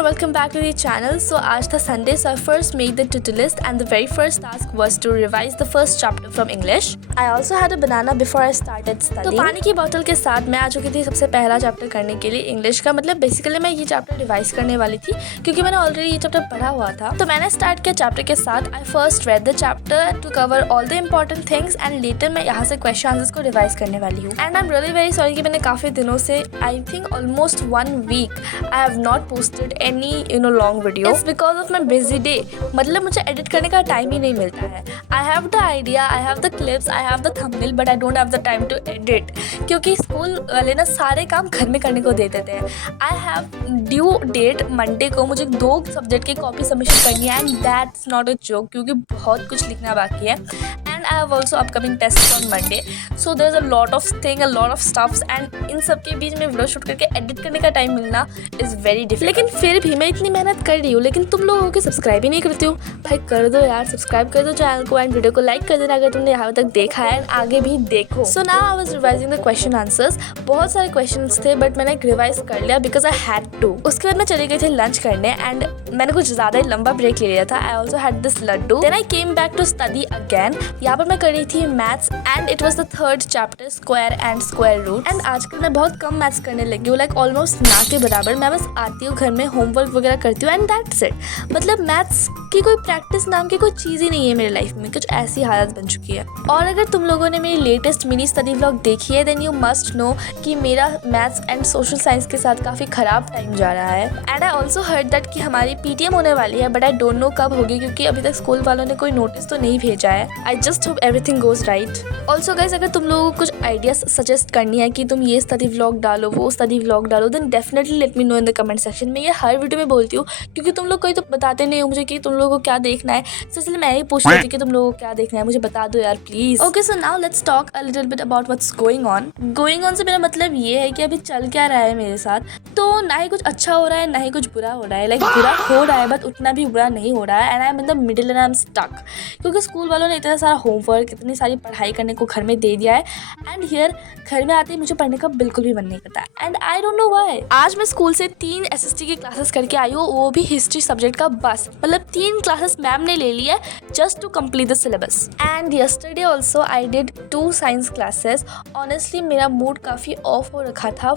or welcome back to the channel. So आज था Sunday, so I first made the to-do list and the very first task was to revise the first chapter from English. I also had a banana before I started studying. तो पानी की बोतल के साथ मैं आ चुकी थी सबसे पहला चैप्टर करने के लिए इंग्लिश का। मतलब बेसिकली मैं ये चैप्टर रिवाइज करने वाली थी क्योंकि मैंने ऑलरेडी ये चैप्टर पढ़ा हुआ था। तो मैंने स्टार्ट किया चैप्टर के साथ। I first read the chapter to cover all the important things and later मैं यहाँ से क्वेश्चन आंसर्स को रिवाइज करने वाली हूँ। And I am really very sorry कि मैंने काफ़ी दिनों से I think almost 1 week I have not posted any long video. It's because of my busy day. मतलब मुझे एडिट करने का टाइम ही नहीं मिलता है। I have the idea, I have the clips, I have the thumbnail, but I don't have the time to edit. क्योंकि school वाले ना सारे काम घर में करने को दे देते हैं। I have due date Monday को मुझे 2 सब्जेक्ट की कॉपी सबमिशन करनी है and that's not a joke क्योंकि बहुत कुछ लिखना बाकी है। And I have also upcoming tests on Monday. So there's a lot of thing, a lot of stuffs and इन सब के बीच में वीडियो शूट करके एडिट करने का टाइम मिलना इज़ वेरी डिफिकल्ट। लेकिन फिर भी मैं इतनी मेहनत कर रही हूँ, लेकिन तुम लोगों के सब्सक्राइब ही नहीं करती हो। भाई कर दो यार, सब्सक्राइब कर दो चैनल को एंड वीडियो को लाइक कर देना अगर तुमने यहाँ तक देखा है एंड आगे भी देखो। So now I was revising the question answers. बहुत सारे क्वेश्चंस थे बट मैंने रिवाइज कर लिया बिकॉज आई हैड टू। उसके बाद मैं चली गई थी लंच करने एंड मैंने कुछ ज़्यादा ही लंबा ब्रेक ले लिया था। I also had this laddu. Then I came back to study again. यहाँ पर मैं कर रही थी maths and it was the 3rd chapter square and square root. And आजकल मैं बहुत कम मैथ्स करने लगी हूँ, लाइक ऑलमोस्ट ना के बराबर। मैं बस आती हूँ घर में, होमवर्क वगैरह करती हूँ एंड दैट्स इट। मतलब मैथ्स की कोई प्रैक्टिस नाम की कोई चीज़ ही नहीं है मेरी लाइफ में। कुछ ऐसी हालत बन चुकी है। और अगर तुम लोगों ने मेरी लेटेस्ट मिनी स्टडी व्लॉग देखी है देन यू मस्ट नो कि मेरा मैथ्स एंड सोशल साइंस के साथ काफ़ी ख़राब टाइम जा रहा है। And I also heard that कि हमारी PTM होने वाली है बट आई डोंट नो कब होगी क्योंकि अभी तक स्कूल वालों ने कोई नोटिस तो नहीं भेजा है। I just hope everything goes right. Also guys, अगर तुम लोगों को कुछ आइडियाज सजेस्ट करनी है कि तुम ये स्टडी व्लॉग डालो, वो स्टडी व्लॉग डालो, then definitely let me know in the comment section में। ये हर वीडियो में बोलती हूँ क्योंकि तुम लोग कोई तो बताते नहीं हो मुझे कि तुम लोगों को क्या देखना है। तो इसलिए मैं ही पूछ रही थी कि तुम लोगों को क्या देखना है, मुझे बता दो यार please. Okay, so now let's talk a little bit about what's going on. Going on से मेरा मतलब ये है कि अभी चल क्या रहा है मेरे साथ। तो ना ही कुछ अच्छा हो रहा है ना ही कुछ बुरा हो रहा है। लाइक बुरा हो रहा है बट उतना भी बुरा नहीं हो रहा है and I am in the middle and I am stuck क्योंकि स्कूल वालों ने इतना सारा होमवर्क, इतनी सारी पढ़ाई करने को घर में दे दिया है एंड हियर घर में आते ही मुझे पढ़ने का बिल्कुल भी मन नहीं करता and I don't know why. आज मैं स्कूल से 3 SST की क्लासेस करके आई हूँ, वो भी हिस्ट्री सब्जेक्ट का। बस मतलब 3 क्लासेस मैम ने ले ली है just to complete the syllabus. And yesterday also I did 2 science classes. Honestly मेरा मूड काफ़ी ऑफ हो रखा था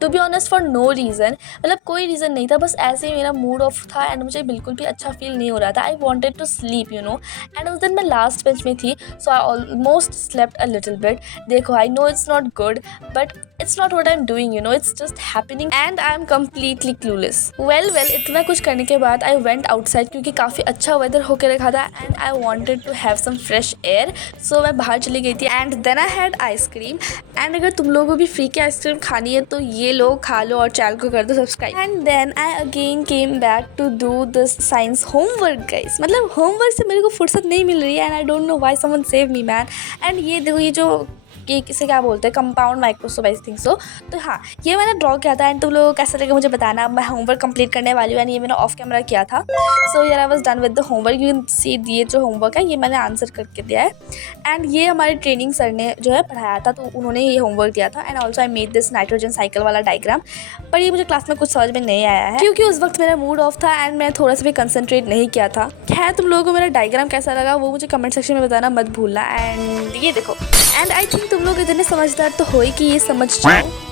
to be honest for no reason. मतलब कोई रीज़न नहीं था, बस ऐसे ही मेरा मूड ऑफ था एंड मुझे बिल्कुल भी अच्छा फील नहीं हो रहा था। I wanted to sleep you know. And उस दिन मैं लास्ट बेंच में थी so I almost slept a little bit. देखो I know it's not good but it's not what I am doing you know, it's just happening and I am completely clueless. Well इतना कुछ करने के बाद I went outside क्योंकि काफ़ी अच्छा weather होकर रखा था and I wanted to have some fresh air. So मैं बाहर चली गई थी and then I had ice cream. And अगर तुम लोगों को भी फ्री की आइसक्रीम खानी है तो ये लो, खा लो और चैनल को कर दो subscribe. And then I again came back to do this science homework guys. मतलब होमवर्क से मेरे को फुर्सत नहीं मिल रही है and I don't know why, someone save me man. And ये देखो, ये जो कि किसे क्या बोलते हैं, compound microscope I think so. तो हाँ, ये मैंने ड्रॉ किया था एंड तुम लोगों को कैसा लगे मुझे बताना। अब मैं होमवर्क कंप्लीट करने वाली हूँ एंड ये मैंने ऑफ कैमरा किया था। सो यार I was done with the homework. You can see ये जो होमवर्क है ये मैंने आंसर करके दिया है एंड ये हमारे ट्रेनिंग सर ने जो है पढ़ाया था तो उन्होंने ये होमवर्क दिया था। And also I made this nitrogen cycle वाला डायग्राम, पर ये मुझे क्लास में कुछ समझ में नहीं आया है क्योंकि उस वक्त मेरा मूड ऑफ था एंड मैं थोड़ा सा भी कंसंट्रेट नहीं किया था। खैर, तुम लोगों को मेरा डायग्राम कैसा लगा वो मुझे कमेंट सेक्शन में बताना मत भूलना। एंड ये देखो, एंड आई थिंक तुम लोग इतने समझदार तो हो ही कि ये समझ जाओ